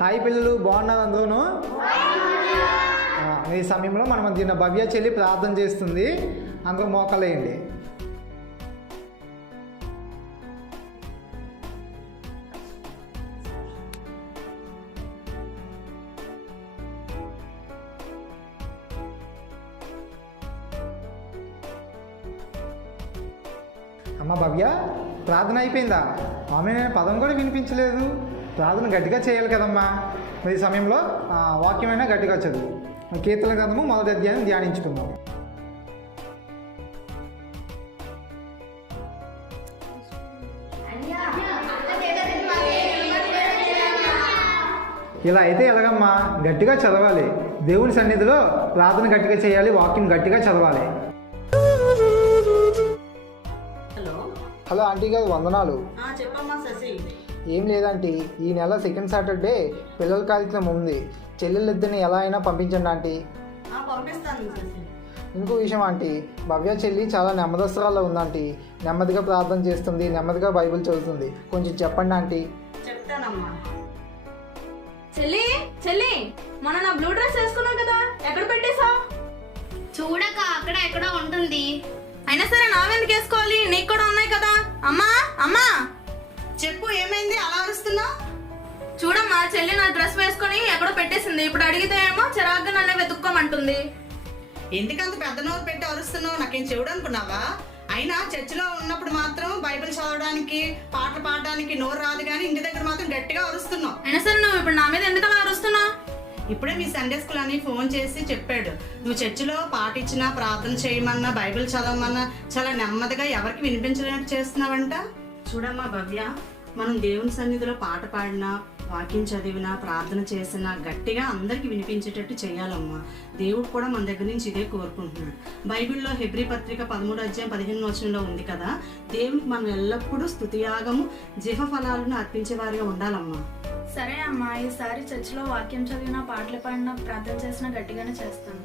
Hi పిల్లలు, బాగున్నారు అందరూను? ఈ సమయంలో మనం దీన్ని భవ్య చెల్లి ప్రార్థన చేస్తుంది. అందరూ మోకలేయండి. అమ్మ భవ్య, ప్రార్థన అయిపోయిందా? ఆమె పదం కూడా వినిపించలేదు. ప్రార్థన గట్టిగా చేయాలి కదమ్మా. ఈ సమయంలో వాక్యమైనా గట్టిగా చదువు. కీర్తన గ్రంథము 1వ అధ్యాయం ధ్యానించుకుందాం. ఇలా అయితే ఎలాగమ్మా? గట్టిగా చదవాలి. దేవుని సన్నిధిలో ప్రార్థన గట్టిగా చేయాలి, వాక్యం గట్టిగా చదవాలి. హలో ఆంటీ గారు, వందనాలు. ఏం లేదంటీ, ఈ నెల సెకండ్ సాటర్డే పిల్లల కార్యక్రమం ఉంది. చెల్లెళ్ళిద్దరిని ఎలా అయినా పంపించండి ఆంటీ. ఇంకో విషయం ఆంటీ, భవ్య చెల్లి చాలా నెమ్మదస్తురాల్లో ఉందంటీ. నెమ్మదిగా ప్రార్థన చేస్తుంది, నెమ్మదిగా బైబిల్ చదువుతుంది. కొంచెం చెప్పండి ఆంటీ. చెప్తానమ్మా. చెల్లి చెల్లి, మన నా బ్లూ డ్రెస్ వేసుకున్నావు కదా, ఎక్కడ పెట్టేశావు? చూడక అక్కడ ఎక్కడో ఉంటుంది. అయినా సరే నావెందుకు వేసుకోవాలి? నీకు కూడా ఉన్నాయి కదా. అమ్మా అమ్మా, చెప్పు, ఏమైంది అలా అరుస్తున్నావు? చూడమ్మా, చెల్లి నా డ్రెస్ వేసుకొని ఎక్కడో పెట్టేసింది. ఇప్పుడు అడిగితే ఏమో చిరాగ్గా నన్ను వెతుక్కోమంటుంది. ఎందుకంత పెద్ద నోరు పెట్టి అరుస్తున్నావు? నాకేం చెవుడు అనుకున్నావా? అయినా చర్చిలో ఉన్నప్పుడు మాత్రం బైబిల్ చదవడానికి, పాటలు పాడడానికి నోరు రాదు, కానీ ఇంటి దగ్గర మాత్రం గట్టిగా అరుస్తున్నావు. అయినా సరే నువ్వు ఇప్పుడు నా మీద ఎందుకు అలా అరుస్తున్నావు? ఇప్పుడే మీ సండే స్కూల్ అని ఫోన్ చేసి చెప్పాడు. నువ్వు చర్చిలో పాట ఇచ్చినా, ప్రార్థన చేయమన్నా, బైబిల్ చదవమన్నా చాలా నెమ్మదిగా ఎవరికి వినిపించలేనట్టు చేస్తున్నావంట. చూడమ్మా భవ్య, మనం దేవుని సన్నిధిలో పాట పాడినా, వాక్యం చదివినా, ప్రార్థన చేసినా గట్టిగా అందరికి వినిపించేటట్టు చేయాలమ్మా. దేవుడు కూడా మన దగ్గర నుంచి ఇదే కోరుకుంటున్నాడు. బైబిల్లో హెబ్రీ పత్రిక 13వ అధ్యాయం 15వ వచనంలో ఉంది కదా, దేవునికి మనం ఎల్లప్పుడూ స్తుతియాగము, జీవ ఫలాలను అర్పించే వారిగా ఉండాలమ్మా. సరే అమ్మా, ఈసారి చర్చిలో వాక్యం చదివినా, పాటలు పాడినా, ప్రార్థన చేసినా గట్టిగానే చేస్తాను.